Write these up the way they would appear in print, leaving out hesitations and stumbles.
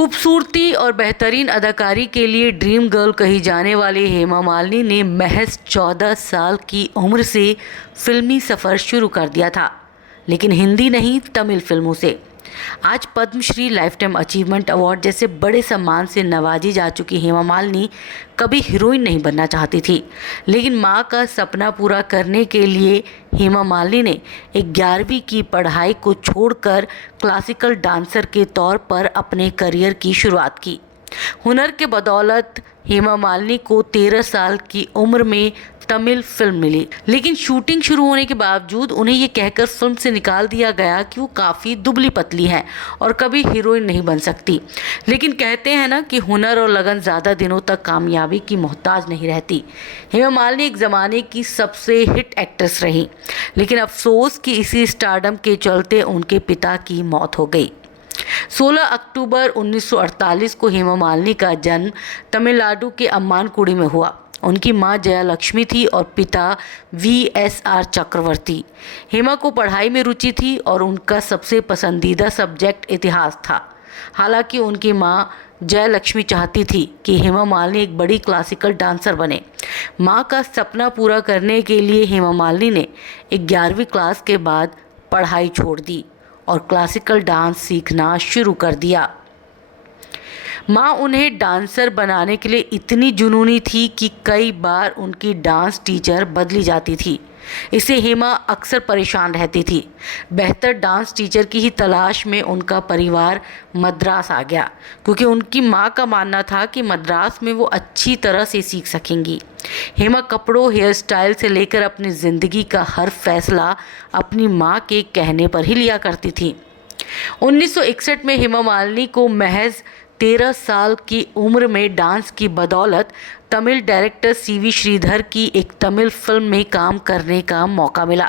खूबसूरती और बेहतरीन अदाकारी के लिए ड्रीम गर्ल कही जाने वाली हेमा मालिनी ने महज 14 साल की उम्र से फिल्मी सफ़र शुरू कर दिया था, लेकिन हिंदी नहीं तमिल फिल्मों से। आज Padmashri life time achievement award जैसे बड़े सम्मान से नवाजी जा चुकी हेमा मालिनी कभी हीरोइन नहीं बनना चाहती थी, लेकिन माँ का सपना पूरा करने के लिए हेमा मालिनी ने 11वीं की पढ़ाई को छोड़कर क्लासिकल डांसर के तौर पर अपने करियर की शुरुआत की। हुनर के बदौलत हेमा मालिनी को 13 साल की उम्र में तमिल फिल्म मिली, लेकिन शूटिंग शुरू होने के बावजूद उन्हें ये कहकर फिल्म से निकाल दिया गया कि वो काफ़ी दुबली पतली हैं और कभी हीरोइन नहीं बन सकती। लेकिन कहते हैं ना कि हुनर और लगन ज़्यादा दिनों तक कामयाबी की मोहताज नहीं रहती। हेमा मालिनी एक ज़माने की सबसे हिट एक्ट्रेस रही, लेकिन अफसोस कि इसी स्टारडम के चलते उनके पिता की मौत हो गई। 16 अक्टूबर 1948 को हेमा मालिनी का जन्म तमिलनाडु के अम्मानकुडी में हुआ। उनकी मां जया लक्ष्मी थी और पिता VSR चक्रवर्ती। हेमा को पढ़ाई में रुचि थी और उनका सबसे पसंदीदा सब्जेक्ट इतिहास था। हालांकि उनकी मां जया लक्ष्मी चाहती थी कि हेमा मालिनी एक बड़ी क्लासिकल डांसर बने। मां का सपना पूरा करने के लिए हेमा मालिनी ने 11वीं क्लास के बाद पढ़ाई छोड़ दी और क्लासिकल डांस सीखना शुरू कर दिया। माँ उन्हें डांसर बनाने के लिए इतनी जुनूनी थी कि कई बार उनकी डांस टीचर बदली जाती थी। इससे हेमा अक्सर परेशान रहती थी। बेहतर डांस टीचर की ही तलाश में उनका परिवार मद्रास आ गया, क्योंकि उनकी माँ का मानना था कि मद्रास में वो अच्छी तरह से सीख सकेंगी। हेमा कपड़ों, हेयर स्टाइल से लेकर अपनी ज़िंदगी का हर फैसला अपनी माँ के कहने पर ही लिया करती थी। 1961 में हेमा मालिनी को महज 13 साल की उम्र में डांस की बदौलत तमिल डायरेक्टर CV श्रीधर की एक तमिल फिल्म में काम करने का मौका मिला।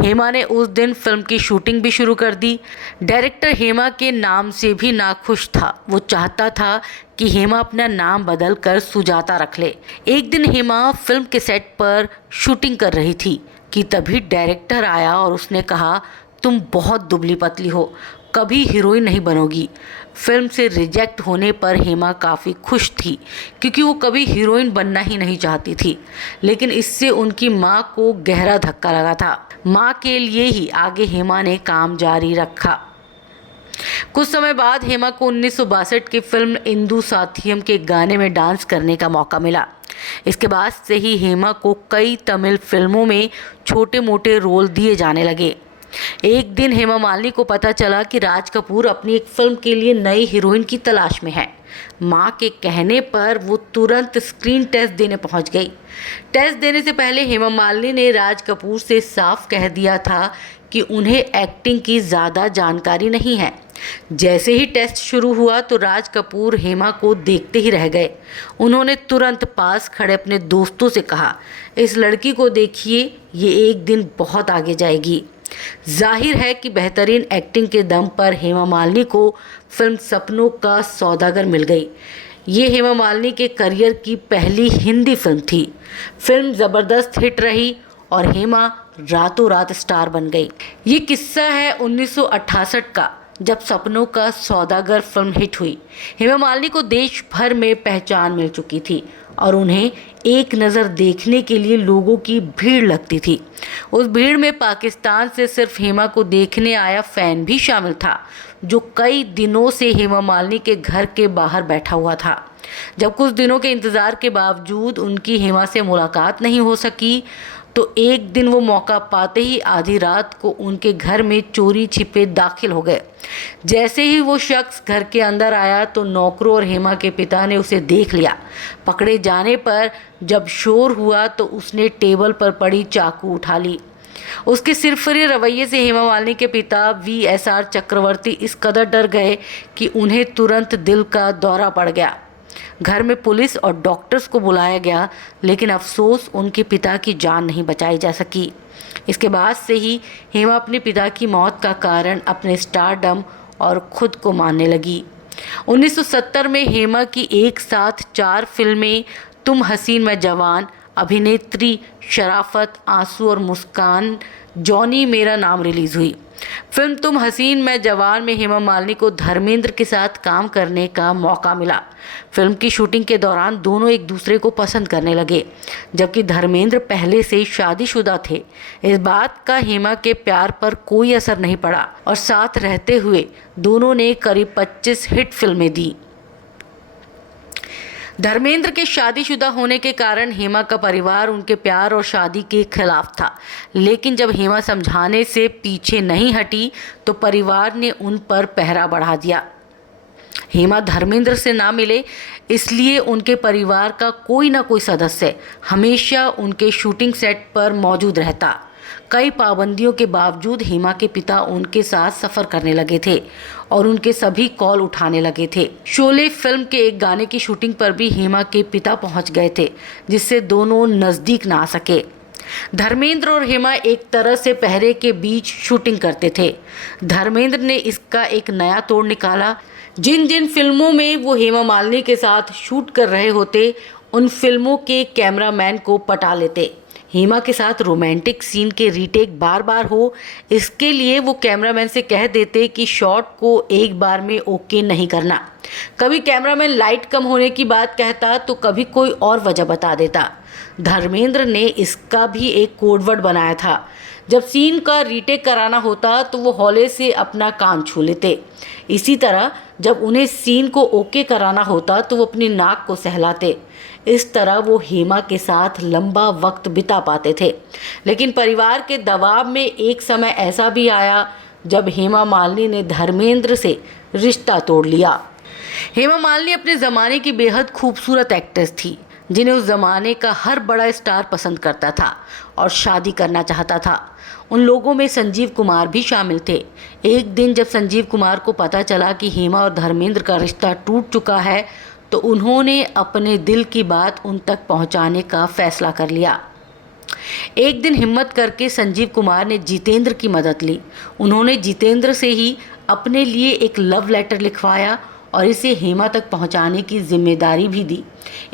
हेमा ने उस दिन फिल्म की शूटिंग भी शुरू कर दी। डायरेक्टर हेमा के नाम से भी नाखुश था। वो चाहता था कि हेमा अपना नाम बदल कर सुजाता रख ले। एक दिन हेमा फिल्म के सेट पर शूटिंग कर रही थी कि तभी डायरेक्टर आया और उसने कहा, तुम बहुत दुबली पतली हो, कभी हीरोइन नहीं बनोगी। फिल्म से रिजेक्ट होने पर हेमा काफ़ी खुश थी, क्योंकि वो कभी हीरोइन बनना ही नहीं चाहती थी। लेकिन इससे उनकी माँ को गहरा धक्का लगा था। माँ के लिए ही आगे हेमा ने काम जारी रखा। कुछ समय बाद हेमा को 1962 की फिल्म इंदु साथियम के गाने में डांस करने का मौका मिला। इसके बाद से ही हेमा को कई तमिल फिल्मों में छोटे मोटे रोल दिए जाने लगे। एक दिन हेमा मालिनी को पता चला कि राज कपूर अपनी एक फिल्म के लिए नई हीरोइन की तलाश में है। माँ के कहने पर वो तुरंत स्क्रीन टेस्ट देने पहुँच गई। टेस्ट देने से पहले हेमा मालिनी ने राज कपूर से साफ कह दिया था कि उन्हें एक्टिंग की ज़्यादा जानकारी नहीं है। जैसे ही टेस्ट शुरू हुआ तो राज कपूर हेमा को देखते ही रह गए। उन्होंने तुरंत पास खड़े अपने दोस्तों से कहा, इस लड़की को देखिए, ये एक दिन बहुत आगे जाएगी। जाहिर है कि बेहतरीन एक्टिंग के दम पर हेमा मालिनी को फिल्म सपनों का सौदागर मिल गई। ये हेमा मालिनी के करियर की पहली हिंदी फिल्म थी। फिल्म ज़बरदस्त हिट रही और हेमा रातों रात स्टार बन गई। ये किस्सा है 1968 का, जब सपनों का सौदागर फिल्म हिट हुई। हेमा मालिनी को देश भर में पहचान मिल चुकी थी और उन्हें एक नज़र देखने के लिए लोगों की भीड़ लगती थी। उस भीड़ में पाकिस्तान से सिर्फ हेमा को देखने आया फ़ैन भी शामिल था, जो कई दिनों से हेमा मालिनी के घर के बाहर बैठा हुआ था। जब कुछ दिनों के इंतज़ार के बावजूद उनकी हेमा से मुलाकात नहीं हो सकी, तो एक दिन वो मौका पाते ही आधी रात को उनके घर में चोरी छिपे दाखिल हो गए। जैसे ही वो शख्स घर के अंदर आया तो नौकरों और हेमा के पिता ने उसे देख लिया। पकड़े जाने पर जब शोर हुआ तो उसने टेबल पर पड़ी चाकू उठा ली। उसके सिरफिरे रवैये से हेमा मालिनी के पिता VSR चक्रवर्ती इस कदर डर गए कि उन्हें तुरंत दिल का दौरा पड़ गया। घर में पुलिस और डॉक्टर्स को बुलाया गया, लेकिन अफसोस उनके पिता की जान नहीं बचाई जा सकी। इसके बाद से ही हेमा अपने पिता की मौत का कारण अपने स्टारडम और खुद को मानने लगी। 1970 में हेमा की एक साथ 4 फिल्में तुम हसीन मैं जवान, अभिनेत्री शराफत, आंसू और मुस्कान जॉनी मेरा नाम रिलीज हुई। फिल्म तुम हसीन मैं जवान में हेमा मालिनी को धर्मेंद्र के साथ काम करने का मौका मिला। फिल्म की शूटिंग के दौरान दोनों एक दूसरे को पसंद करने लगे, जबकि धर्मेंद्र पहले से शादीशुदा थे। इस बात का हेमा के प्यार पर कोई असर नहीं पड़ा और साथ रहते हुए दोनों ने करीब 25 हिट फिल्में दी। धर्मेंद्र के शादीशुदा होने के कारण हेमा का परिवार उनके प्यार और शादी के खिलाफ था, लेकिन जब हेमा समझाने से पीछे नहीं हटी तो परिवार ने उन पर पहरा बढ़ा दिया। हेमा धर्मेंद्र से ना मिले, इसलिए उनके परिवार का कोई ना कोई सदस्य हमेशा उनके शूटिंग सेट पर मौजूद रहता। कई पाबंदियों के बावजूद हेमा के पिता उनके साथ सफ़र करने लगे थे और उनके सभी कॉल उठाने लगे थे। शोले फिल्म के एक गाने की शूटिंग पर भी हेमा के पिता पहुंच गए थे, जिससे दोनों नज़दीक ना आ सके। धर्मेंद्र और हेमा एक तरह से पहरे के बीच शूटिंग करते थे। धर्मेंद्र ने इसका एक नया तोड़ निकाला। जिन जिन फिल्मों में वो हेमा मालिनी के साथ शूट कर रहे होते, उन फिल्मों के कैमरामैन को पटा लेते। हेमा के साथ रोमांटिक सीन के रीटेक बार बार हो, इसके लिए वो कैमरामैन से कह देते कि शॉट को एक बार में ओके नहीं करना। कभी कैमरामैन लाइट कम होने की बात कहता तो कभी कोई और वजह बता देता। धर्मेंद्र ने इसका भी एक कोडवर्ड बनाया था। जब सीन का रीटेक कराना होता तो वो हौले से अपना कान छू लेते। इसी तरह जब उन्हें सीन को ओके कराना होता तो वो अपनी नाक को सहलाते। इस तरह वो हेमा के साथ लंबा वक्त बिता पाते थे। लेकिन परिवार के दबाव में एक समय ऐसा भी आया जब हेमा मालिनी ने धर्मेंद्र से रिश्ता तोड़ लिया। हेमा मालिनी अपने ज़माने की बेहद खूबसूरत एक्ट्रेस थी, जिन्हें उस ज़माने का हर बड़ा स्टार पसंद करता था और शादी करना चाहता था। उन लोगों में संजीव कुमार भी शामिल थे। एक दिन जब संजीव कुमार को पता चला कि हेमा और धर्मेंद्र का रिश्ता टूट चुका है, तो उन्होंने अपने दिल की बात उन तक पहुंचाने का फैसला कर लिया। एक दिन हिम्मत करके संजीव कुमार ने जितेंद्र की मदद ली। उन्होंने जितेंद्र से ही अपने लिए एक लव लेटर लिखवाया और इसे हेमा तक पहुंचाने की जिम्मेदारी भी दी।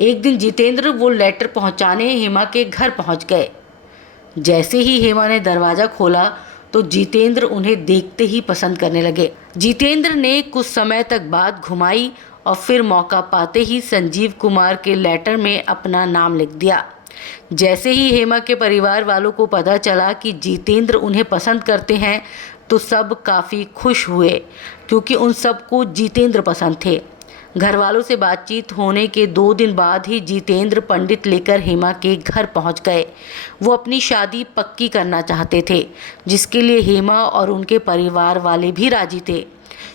एक दिन जितेंद्र वो लेटर पहुंचाने हेमा के घर पहुंच गए। जैसे ही हेमा ने दरवाज़ा खोला तो जितेंद्र उन्हें देखते ही पसंद करने लगे। जितेंद्र ने कुछ समय तक बात घुमाई और फिर मौका पाते ही संजीव कुमार के लेटर में अपना नाम लिख दिया। जैसे ही हेमा के परिवार वालों को पता चला कि जितेंद्र उन्हें पसंद करते हैं तो सब काफ़ी खुश हुए, क्योंकि उन सबको जितेंद्र पसंद थे। घर वालों से बातचीत होने के 2 दिन बाद ही जितेंद्र पंडित लेकर हेमा के घर पहुंच गए। वो अपनी शादी पक्की करना चाहते थे, जिसके लिए हेमा और उनके परिवार वाले भी राजी थे।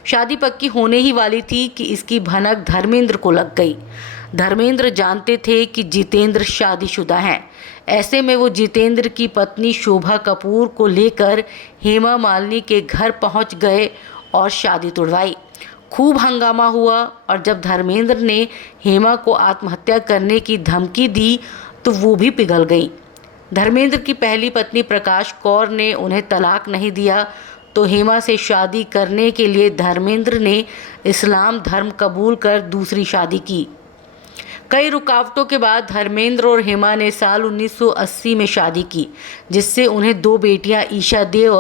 शादी पक्की होने ही वाली थी कि इसकी भनक धर्मेंद्र को लग गई। धर्मेंद्र जानते थे कि जितेंद्र शादीशुदा हैं। ऐसे में वो जितेंद्र की पत्नी शोभा कपूर को लेकर हेमा मालिनी के घर पहुंच गए और शादी तुड़वाई। खूब हंगामा हुआ और जब धर्मेंद्र ने हेमा को आत्महत्या करने की धमकी दी तो वो भी पिघल गई। धर्मेंद्र की पहली पत्नी प्रकाश कौर ने उन्हें तलाक नहीं दिया तो हेमा से शादी करने के लिए धर्मेंद्र ने इस्लाम धर्म कबूल कर दूसरी शादी की। कई रुकावटों के बाद धर्मेंद्र और हेमा ने साल 1980 में शादी की, जिससे उन्हें 2 बेटियां ईशा दे और